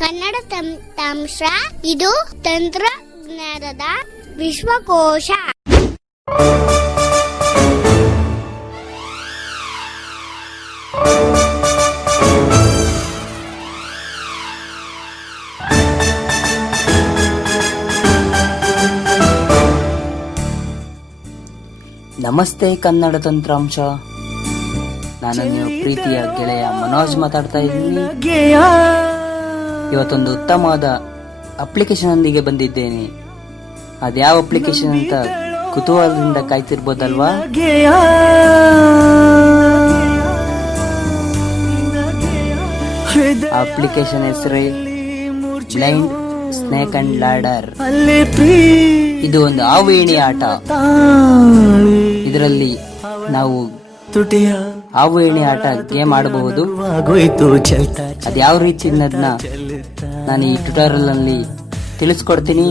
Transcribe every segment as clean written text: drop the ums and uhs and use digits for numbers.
ಕನ್ನಡ ತಂತ್ರಾಂಶ ಇದು ತಂತ್ರಜ್ಞಾನದ ವಿಶ್ವಕೋಶ. ನಮಸ್ತೆ ಕನ್ನಡ ತಂತ್ರಾಂಶ. ನಾನು ನೀವು ಪ್ರೀತಿಯ ಗೆಳೆಯ ಮನೋಜ್ ಮಾತಾಡ್ತಾ ಇದ್ದೀನಿ. ಇವತ್ತೊಂದು ಉತ್ತಮವಾದ ಅಪ್ಲಿಕೇಶನ್ ಒಂದಿಗೆ ಬಂದಿದ್ದೇನೆ. ಅದ್ಯಾವ ಅಪ್ಲಿಕೇಶನ್ ಅಂತ ಕುತೂಹಲದಿಂದ ಕಾಯ್ತಿರ್ಬೋದಲ್ವಾ? ಅಪ್ಲಿಕೇಶನ್ ಹೆಸರೇ ಬ್ಲೈಂಡ್ ಸ್ನೇಕ್ ಅಂಡ್ ಲ್ಯಾಡರ್. ಇದು ಒಂದು ಹಾವು ಏಣಿ ಆಟ. ಇದರಲ್ಲಿ ನಾವು ಹಾವು ಏಣಿ ಆಟ ಗೇಮ್ ಆಡಬಹುದು. ಅದ್ಯಾವ ರೀತಿ ಅನ್ನೋದನ್ನ ನಾನು ಈ ಟ್ಯುಟೋರಿಯಲ್ ನಲ್ಲಿ ತಿಳಿಸ್ಕೊಡ್ತೀನಿ.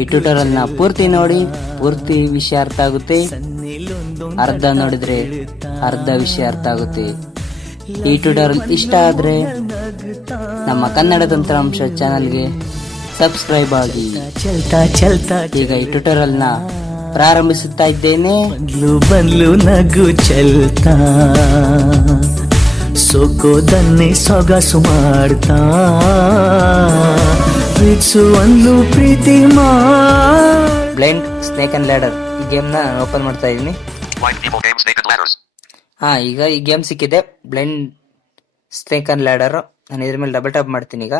ಈ ಟ್ಯುಟೋರಿಯಲ್ ನ ಪೂರ್ತಿ ನೋಡಿ, ಪೂರ್ತಿ ವಿಷಯ ಅರ್ಥ ಆಗುತ್ತೆ. ಅರ್ಧ ನೋಡಿದ್ರೆ ಅರ್ಧ ವಿಷಯ ಅರ್ಥ ಆಗುತ್ತೆ. ಈ ಟ್ಯುಟೋರಿಯಲ್ ಇಷ್ಟ ಆದ್ರೆ ನಮ್ಮ ಕನ್ನಡ ತಂತ್ರಾಂಶ ಚಾನಲ್ಗೆ ಸಬ್ಸ್ಕ್ರೈಬ್ ಆಗಿ. ಈಗ ಈ ಟ್ಯುಟೋರಿಯಲ್ ನ ಪ್ರಾರಂಭಿಸುತ್ತಾ ಇದ್ದೇನೆ. ಬಂದ್ಲು ನಗು ಚೆಲ್ತಾ ಸೊಕ್ಕೋದನ್ನೇ ಸೊಗಸು ಮಾಡ್ತಾ ಪ್ರೀತಿಸುವಲ್ಲೂ ಪ್ರೀತಿ ಬ್ಲೈಂಡ್ ಸ್ನೇಕ್ ಅಂಡ್ ಲ್ಯಾಡರ್ ಈ ಗೇಮ್ ನ ಓಪನ್ ಮಾಡ್ತಾ ಇದೀನಿ. ಈಗ ಈ ಗೇಮ್ ಸಿಕ್ಕಿದೆ, ಬ್ಲೈಂಡ್ ಸ್ನೇಕ್ ಅಂಡ್ ಲ್ಯಾಡರ್. ನಾನು ಇದ್ರ ಮೇಲೆ ಡಬಲ್ ಟ್ಯಾಪ್ ಮಾಡ್ತೀನಿ. ಈಗ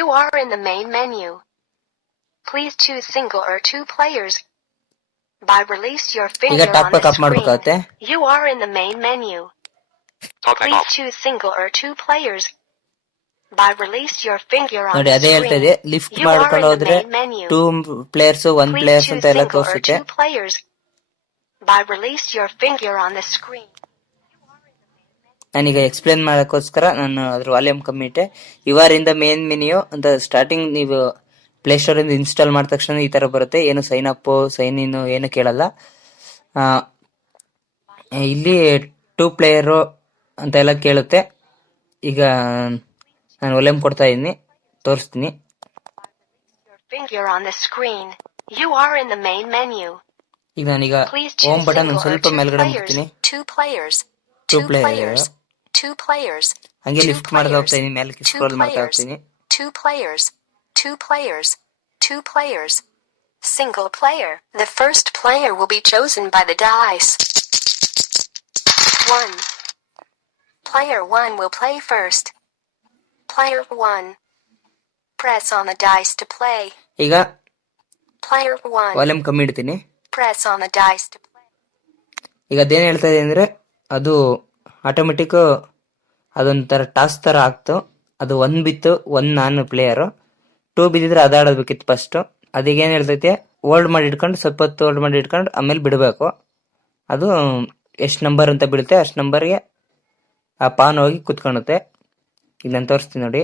You are in the main menu. Please choose single or two players. By release your finger on the screen. You are in the main menu. Please choose single or two players. By release your finger on the screen. ನೋಡಿ ಅದೇ ಹೇಳ್ತಾ ಇದೆ, ಲಿಫ್ಟ್ ಮಾಡ್ಕೊಂಡು ಹೋದ್ರೆ 2 ಪ್ಲೇಯರ್ಸ್ 1 ಪ್ಲೇಯರ್ಸ್ ಅಂತ ಎಲ್ಲ ತೋರಿಸುತ್ತೆ. By release your finger on the screen. ನಾನೀಗ ಎಕ್ಸ್ಪ್ಲೇನ್ ಮಾಡೋಕ್ಕೋಸ್ಕರ ನಾನು ಅದ್ರ ವಾಲ್ಯೂಮ್ ಕಮ್ಮಿ ಇಟ್ಟೆ. Your in the main menu ಅಂತ ಸ್ಟಾರ್ಟಿಂಗ್ ನೀವು ಪ್ಲೇ ಸ್ಟೋರ್ ಇಂದ ಇನ್ಸ್ಟಾಲ್ ಮಾಡಿದ ತಕ್ಷಣ ಈ ತರ ಬರುತ್ತೆ. ಏನು ಸೈನ್ ಅಪ್ ಸೈನ್ ಇನ್ ಏನು ಕೇಳಲ್ಲ. ಇಲ್ಲಿ 2 ಪ್ಲೇಯರು ಅಂತ ಎಲ್ಲ ಕೇಳುತ್ತೆ. ಈಗ ನಾನು ವಾಲ್ಯೂಮ್ ಕೊಡ್ತಾ ಇದ್ದೀನಿ, ತೋರಿಸ್ತೀನಿ. ಈಗ ನಾನೀಗ ಹೋಮ್ ಬಟನ್ ಒಂದು ಸ್ವಲ್ಪ ಮೇಲ್ಗಡೆ ಮಾಡ್ತೀನಿ. 2 ಪ್ಲೇಯರ್ಸ್ ಹಂಗೆ ಲಿಫ್ಟ್ ಮಾಡ್ತಾ ಹೋಗ್ತಾ ಇದೀನಿ, ಮೇಲೆ ಸ್ಕ್ರೋಲ್ ಮಾಡ್ತಾ ಹೋಗ್ತೀನಿ. 2 players. Single player. The first player will be chosen by the dice. 1. Player 1 will play first. Player 1. Press on the dice to play. ಈಗ Player 1. ವಾಲ್ಯೂಮ್ ಕಮ್ಮಿ ಇಡ್ತೀನಿ. Press on the dice to play. ಈಗ ಅದೇನು ಹೇಳ್ತಾ ಇದೆ ಅಂದ್ರೆ, ಅದು ಆಟೋಮೆಟಿಕ್ ಅದೊಂಥರ ಟಾಸ್ಕ್ ತರ ಆಗ್ತು. ಅದು 1 ಬಿತ್ತು, 1 ನಾನು ಪ್ಲೇಯರು, 2 ಬಿದ್ದಿದ್ರೆ ಅದಾಡಬೇಕಿತ್ತು ಫಸ್ಟ್. ಅದೀಗ ಏನ್ ಹೇಳ್ತೈತೆ, ಹೋಲ್ಡ್ ಮಾಡಿ ಇಟ್ಕೊಂಡು ಸ್ವಲ್ಪ ಹೊತ್ತು ಹೋಲ್ಡ್ ಮಾಡಿ ಇಟ್ಕೊಂಡು ಆಮೇಲೆ ಬಿಡಬೇಕು. ಅದು ಎಷ್ಟು ನಂಬರ್ ಅಂತ ಬೀಳುತ್ತೆ ಅಷ್ಟು ನಂಬರ್ಗೆ ಆ ಪಾನ್ ಹೋಗಿ ಕುತ್ಕೊಳ್ಳುತ್ತೆ. ಈಗ ನಾನು ತೋರಿಸ್ತೀನಿ ನೋಡಿ.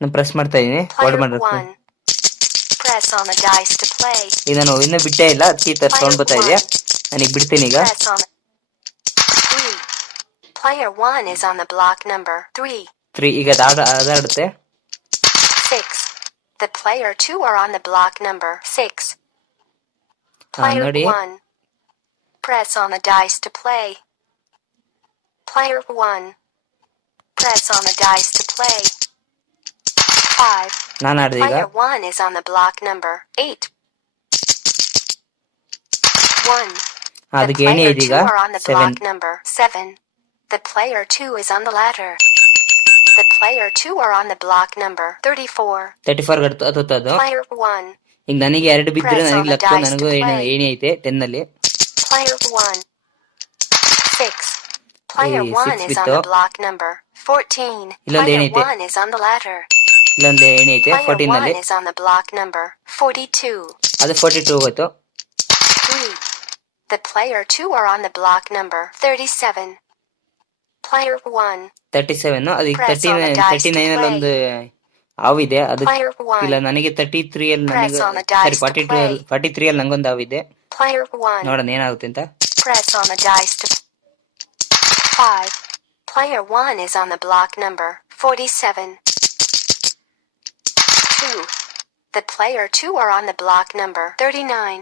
ನಾನು ಪ್ರೆಸ್ ಮಾಡ್ತಾ ಇದೀನಿ, ಹೋಲ್ಡ್ ಮಾಡಿರ್ತೀನಿ. ಈಗ ನಾನು ಇನ್ನೂ ಬಿಟ್ಟೇ ಇಲ್ಲ, ಅದಕ್ಕೆ ಈ ತರ ಸೌಂಡ್ ಬರ್ತಾ ಇದೆ. ನಾನೀಗ ಬಿಡ್ತೀನಿ. ಈಗ Player 1 is on the block number 3. 3 ಈಗ ಅದಾಡುತ್ತೆ. 6. The player 2 are on the block number 6. Player 1. Press on the dice to play. Player 1. Press on the dice to play. 5. ನಾನು ಆಡಿದೆ. ಈಗ Player 1 is on the block number 8. 1. ಅದಕ್ಕೆ ಏನೇ ಇದೆ ಈಗ 7. The player 2 is on the ladder. The player 2 are on the block number 34. 34 ಹತ್ತುತ್ತದು. Player 1. ಈಗ ನನಗೆ 2 ಬಿದ್ದರೆ ನನಗೆ ಲಕ್ಕು, ನನಗೂ ಏನೇ ಐತೆ 10 ಅಲ್ಲಿ. Player 1. 6. Player 1 is on the block number 14. Player 1 is on the ladder. ಇಲ್ಲೊಂದು ಏನೇ ಐತೆ 14 ಅಲ್ಲಿ. Player 1 is on the block number 42. ಅದು 42 ಹೋಯ್ತು. 3. The player 2 are on the block number 37. Player 1. 37. ಅದು 39 ಅಲ್ಲಿ ಒಂದು ಹಾವಿದೆ. ಅದು ಇಲ್ಲ, ನನಗೆ 33 ಅಲ್ಲಿ ನನಗೆ ಸರಿ 43 ಅಲ್ಲಿ ನಂಗೊಂದು ಹಾವಿದೆ. ನೋಡೋಣ ಏನಾಗುತ್ತೆ ಅಂತ. 5. Player 1 is on the block number 47. 2. The player 2 are on the block number 39.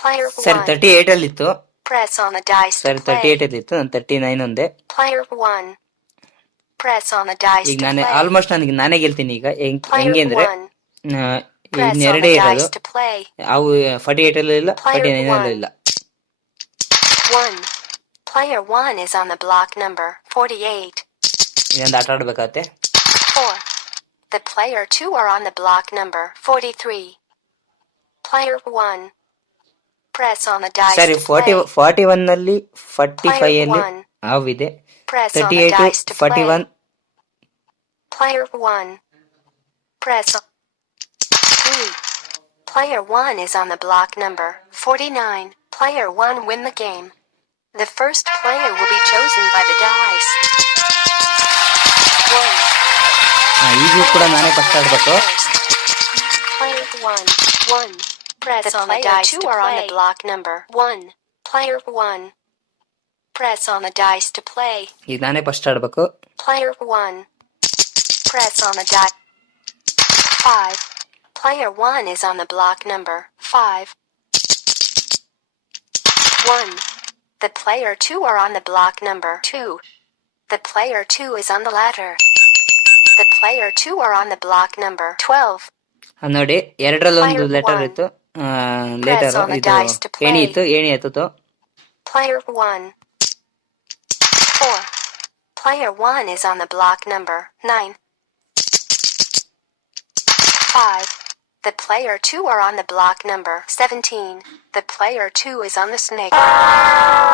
Player sir 1. 38 ಅಲ್ಲಿತ್ತು. Press on the dice sir to play. 38 ಅಲ್ಲಿತ್ತು, ನಾನು 39 ಒಂದೆ. Player 1. Press on the dice ಈಗ to ನಾನೇ play. ಆಲ್ಮೋಸ್ಟ್ ನಾನೇ ಗೆಲ್ತೀನಿ ಈಗ. Player ಹೆಂಗೆ ಅಂದ್ರೆ 1. Press on ಇನ್ನೆರಡೇ the ಇರೋದು. dice to play. ಅವು 48 ಅಲ್ಲೂ ಇಲ್ಲ, Player 49 ಅಲ್ಲೂ 1. ಇಲ್ಲ. 1. Player 1 is on the block number 48. ಇದೊಂದು ಆಟ ಆಡ್ಬೇಕಾಗತ್ತೆ. 4. The player 2 are on the block number 43. Player 1. Press on the dice ಸರಿ, to play. 41 ನಲ್ಲಿ 45 Player ಅಲ್ಲಿ 1. ಹಾವಿದೆ. Press on the 38 dice to play. 41. Player 1. Press on. 3. Player 1 is on the block number 49. Player 1 win the game. The first player will be chosen by the dice. 1. ಈಗೂ ಕೂಡ ನಾನೇ ಫಸ್ಟ್ ಆಡ್ಬೇಕು. Player 1. 1. Press on the dice to play. Are on the block number 1. Player 1. Press on the dice to play. ಈಗ ನಾನೇ ಫಸ್ಟ್ ಆಡ್ಬೇಕು. Player 1. Press on the dice. 5. Player 1 is on the block number 5. 1. The player 2 are on the block number 2. The player 2 is on the ladder. The player 2 are on the block number 12. ನೋಡಿ, ಎರಡರಲ್ಲೊಂದು Player letter 1. ಇತ್ತು, letter on the ಇದು dice to play. ಏಣಿ ಇತ್ತು, ಏಣಿ ಹತ್ತಿತ್ತು. Player 1. 4. Player 1 is on the block number 9. 5. The player 2 are on the block number 17. The player 2 is on the snake.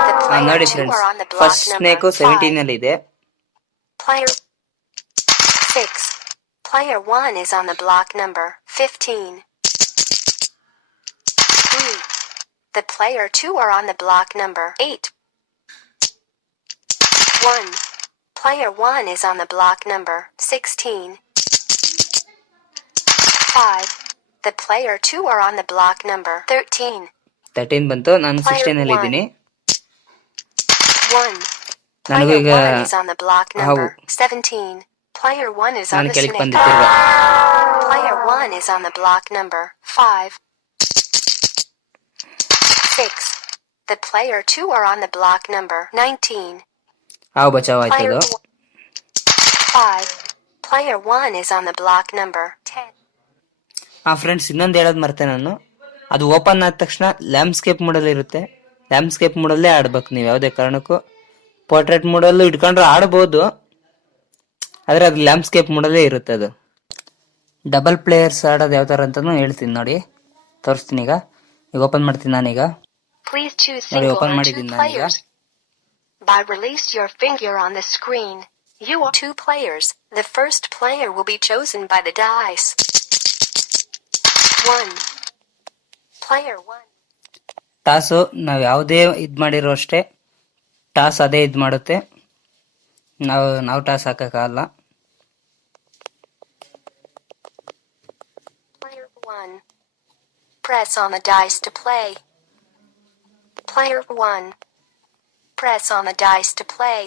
The player ನೋಡಿ 2 friends, are on the block first snake number 17 5. ಅಲ್ಲಿ ಇದೆ. Player 6. Player 1 is on the block number 15. 3. The player 2 are on the block number 8. 1. Player 1 is on the block number 16. 5. The player 2 are on the block number 13. 13 ಬಂತು, ನಾನು 16 ಅಲ್ಲಿ ಇದ್ದೀನಿ. 1. ನನಗೂ Player ಈಗ 1 is on the block number 17. Player 1 is on ನಾನು the ಕೆಳಗೆ snake. ಬಂದಿತ್ತಿರುವ. Player 1 is on the block number 5. 6. The player 2 are on the block number 19. ಹಾವು ಬಚಾವ್ Player ಆಯ್ತದು. 5. Player 1 is on the block number 10. ಫ್ರೆಂಡ್ಸ್, ಇನ್ನೊಂದು ಹೇಳೋದು ಮರ್ತೆ ನಾನು. ಅದು ಓಪನ್ ಆದ ತಕ್ಷಣ ಲ್ಯಾಂಡ್ಸ್ಕೇಪ್ ಮೋಡಲ್ಲಿ ಇರುತ್ತೆ. ಲ್ಯಾಂಡ್ಸ್ಕೇಪ್ ಮೋಡಲ್ಲೇ ಆಡ್ಬೇಕು ನೀವು, ಯಾವುದೇ ಕಾರಣಕ್ಕೂ ಪೋರ್ಟ್ರೇಟ್ ಮೋಡಲ್ಲೂ ಇಟ್ಕೊಂಡ್ರೆ ಆಡ್ಬೋದು, ಆದರೆ ಅದು ಲ್ಯಾಂಡ್ಸ್ಕೇಪ್ ಮೋಡಲ್ಲೇ ಇರುತ್ತೆ. ಅದು ಡಬಲ್ ಪ್ಲೇಯರ್ಸ್ ಆಡೋದು ಯಾವ ಥರ ಅಂತಲೂ ಹೇಳ್ತೀನಿ ನೋಡಿ, ತೋರಿಸ್ತೀನಿ. ಈಗ ಓಪನ್ ಮಾಡ್ತೀನಿ ನಾನೀಗ. Please choose ನೋಡಿ, single ಓಪನ್ or two ಮಾಡಿದ್ದೀನಿ ನಾನೀಗ. players. By release your finger on the screen. You are 2 players. The first player will be chosen by the dice. 1. Player 1. ಟಾಸು ನಾವು ಯಾವುದೇ ಇದು ಮಾಡಿರೋ ಅಷ್ಟೇ, ಟಾಸ್ ಅದೇ ಇದು ಮಾಡುತ್ತೆ. ನಾವು ಟಾಸ್ ಹಾಕೋಕ್ಕಾಗಲ್ಲ. Player 1. Press on the dice to play. Player 1. Press on the dice to play.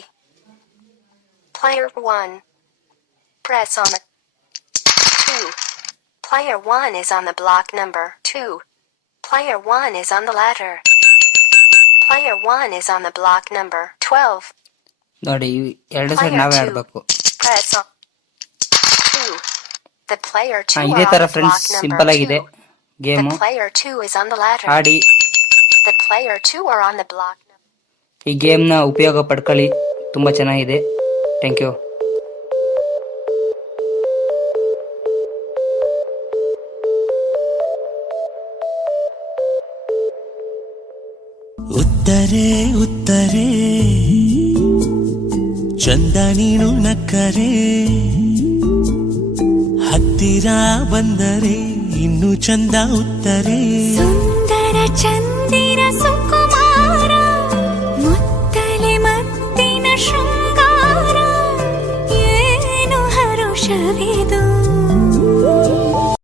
Player 1. Press on the 2. Player 1 is on the block number 2. Player 1 is on the ladder. Player 1 is on the block number 12. ನೋಡಿ, ಎರಡು ಸೈಡ್ ನಾವೇ ಆಡಬೇಕು. Press on 2. The player 2 ಇದೇ are ತರ on the friends, block simple number ಆಗಿದೆ 2. Game. The player 2 is on the ladder. ಆಡಿ The player 2 are on the block number. ಈ ಗೇಮ್ನ ಉಪಯೋಗ ಪಡ್ಕೊಳ್ಳಿ, ತುಂಬ ಚೆನ್ನಾಗಿದೆ. Thank you. ಉತ್ತರೆ ಉತ್ತರೆ ಚಂದ ನೀನು ನಕ್ಕರೆ, ಹತ್ತಿರ ಬಂದರೆ ಇನ್ನು ಚಂದ ಉತ್ತರೆ. ಸುಂದರ ಚಂದಿರ ಸುಕುಮಾರ ಮುತ್ತಲೆ ಮತ್ತಿನ ಶೃಂಗಾರ.